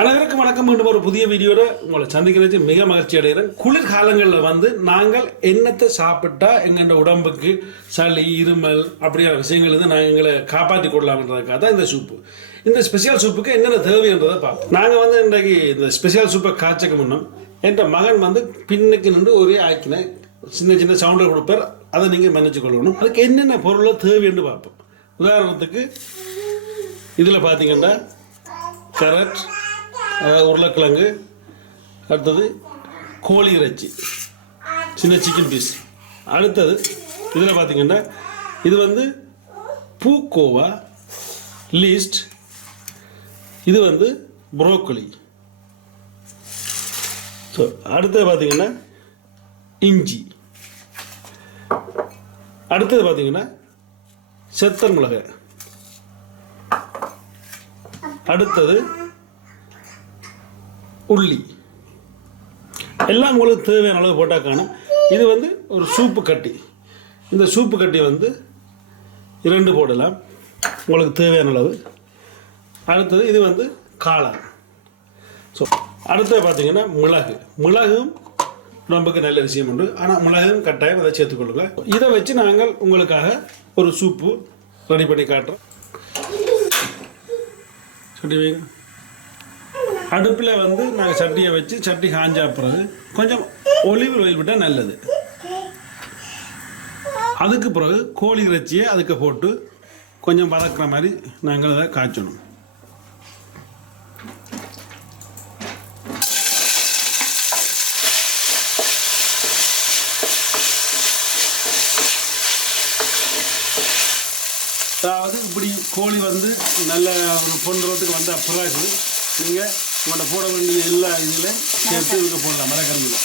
அனைவருக்கும் வணக்கம். மீண்டும் ஒரு புதிய வீடியோட உங்களை சந்திக்கிறது மிக மகிழ்ச்சி அடைகிறேன். குளிர்காலங்களில் வந்து நாங்கள் என்னத்தை சாப்பிட்டா எங்கள் உடம்புக்கு சளி இருமல் அப்படியான விஷயங்கள் இருந்து நாங்கள் எங்களை காப்பாற்றி கொள்ளலாம்ன்றதுக்காக தான் இந்த சூப்பு. இந்த ஸ்பெஷல் சூப்புக்கு என்னென்ன தேவைன்றதை பார்ப்போம். நாங்கள் வந்து இன்றைக்கு இந்த ஸ்பெஷல் சூப்பை காய்ச்சக்க முன்னும் என் மகன் வந்து பின்னுக்கு நின்று ஒரே ஆக்கின சின்ன சின்ன சவுண்டை கொடுப்பார். அதை நீங்கள் மன்னிச்சு கொள்ளணும். அதுக்கு என்னென்ன பொருளை தேவைன்னு பார்ப்போம். உதாரணத்துக்கு இதில் பார்த்தீங்கன்னா கேரட், உருளைக்கிழங்கு, அடுத்தது கோழி இறைச்சி, சின்ன சிக்கன் பீஸ். அடுத்தது இதில் பார்த்தீங்கன்னா இது வந்து பூக்கோவா லீஸ்ட், இது வந்து புரோக்கோலி. ஸோ அடுத்தது பார்த்தீங்கன்னா இஞ்சி, அடுத்தது பார்த்தீங்கன்னா செத்தல் மிளகாய், அடுத்தது உள்ளி. எல்லாம் உங்களுக்கு தேவையான அளவு போட்டால் காணும். இது வந்து ஒரு சூப்பு கட்டி. இந்த சூப்பு கட்டி வந்து 2 போடலாம் உங்களுக்கு தேவையான அளவு. அடுத்தது இது வந்து காளான். ஸோ அடுத்தது பார்த்தீங்கன்னா மிளகும் நமக்கு நல்ல விஷயம் உண்டு. ஆனால் மிளகும் கட்டாயம் அதை சேர்த்துக்கொள்ளுங்க. இதை வச்சு நாங்கள் உங்களுக்காக ஒரு சூப்பு ரெடி பண்ணி காட்டுறோம். சட்டி வைங்க. அடுப்பில் வந்து நாங்கள் சட்டியை வச்சு சட்டி காஞ்சா பிறகு கொஞ்சம் ஒலிவ் ஆயில் விட்டால் நல்லது. அதுக்கு பிறகு கோழி இறைச்சியை அதுக்கு போட்டு கொஞ்சம் வதக்குற மாதிரி நாங்கள் அதை காய்ச்சணும். அதாவது இப்படி கோழி வந்து நல்ல ஒரு பொன்றுறதுக்கு வந்து அப்புறம் இருக்குது. நீங்கள் உங்கள்கிட்ட போட வேண்டிய எல்லா இதில் சேர்த்து இதுக்கு போடலாம். மரக்கறியில்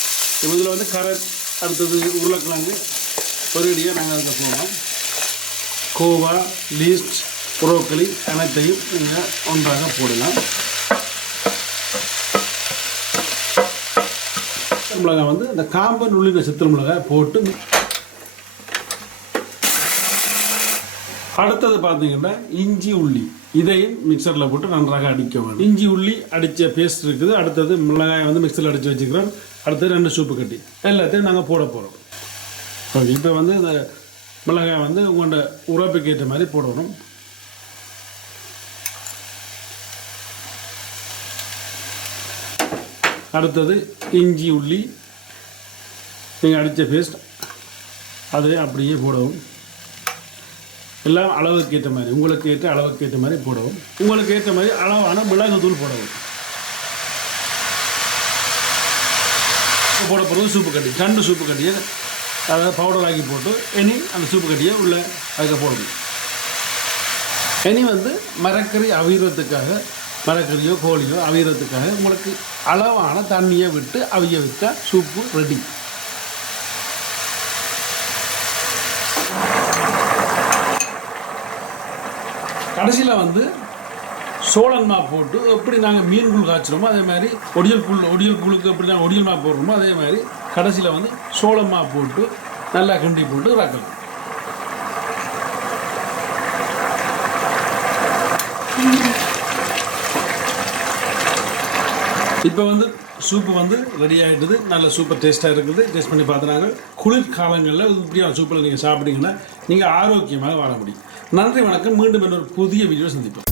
இதில் வந்து கேரட், அடுத்தது உருளைக்கிழங்கு ஒரேடியாக நாங்கள் அதுக்கு போடுவோம். கோவா லீஸ்ட், புரோக்கோலி அனைத்தையும் நீங்கள் ஒன்றாக போடலாம். மிளகாய் வந்து இந்த காம்பன் உள்ளின சித்திர மிளகாய் போட்டு. அடுத்தது பார்த்தீங்கன்னா இஞ்சி உள்ளி, இதையும் மிக்சரில் போட்டு நன்றாக அடிக்க வேண்டும். இஞ்சி உள்ளி அடித்த பேஸ்ட் இருக்குது. அடுத்தது மிளகாயை வந்து மிக்சரில் அடித்து வச்சுக்கிறோம். அடுத்தது 2 சூப்பு கட்டி எல்லாத்தையும் நாங்கள் போட போகிறோம். ஓகே, இப்போ வந்து இந்த மிளகாய் வந்து உங்களோட உரைப்புக்கு ஏற்ற மாதிரி போடணும். அடுத்தது இஞ்சி உள்ளி நீங்கள் அடித்த பேஸ்ட் அதை அப்படியே போடவும். எல்லாம் அளவுக்கு ஏற்ற மாதிரி, உங்களுக்கு ஏற்ற அளவுக்கு ஏற்ற மாதிரி போடவும். உங்களுக்கு ஏற்ற மாதிரி அளவான மிளகுத்தூள் போடவும். போட போகிறது சூப்பு கட்டி 2 சூப்பு கட்டியை அதை பவுடர் ஆக்கி போட்டு இனி அந்த சூப்பு கட்டியை உள்ள அதுக்கு போடணும். இனி வந்து மரக்கறி அவியறதுக்காக, மரக்கறியோ கோழியோ அவியறதுக்காக உங்களுக்கு அளவான தண்ணியை விட்டு அவிய வைக்க சூப்பு ரெடி. கடைசியில் வந்து சோளன்மா போட்டு எப்படி நாங்கள் மீன் கூழ் காய்ச்சிரோமோ அதே மாதிரி ஒடியல் கூழுக்கு எப்படி நாங்கள் ஒடியல் மா போடுறோமோ அதே மாதிரி கடைசியில் வந்து சோளமா போட்டு நல்லா கிண்டி போட்டு இறக்கலாம். இப்போ வந்து சூப்பு வந்து ரெடி ஆகிடுது. நல்ல சூப்பர் டேஸ்ட்டாக இருக்குது. டேஸ்ட் பண்ணி பார்த்துறாங்க. குளிர்காலங்களில் இப்படியான சூப்பில் நீங்கள் சாப்பிட்டீங்கன்னா நீங்கள் ஆரோக்கியமாக வாழ முடியும். நன்றி, வணக்கம். மீண்டும் இன்னொரு புதிய வீடியோ சந்திப்போம்.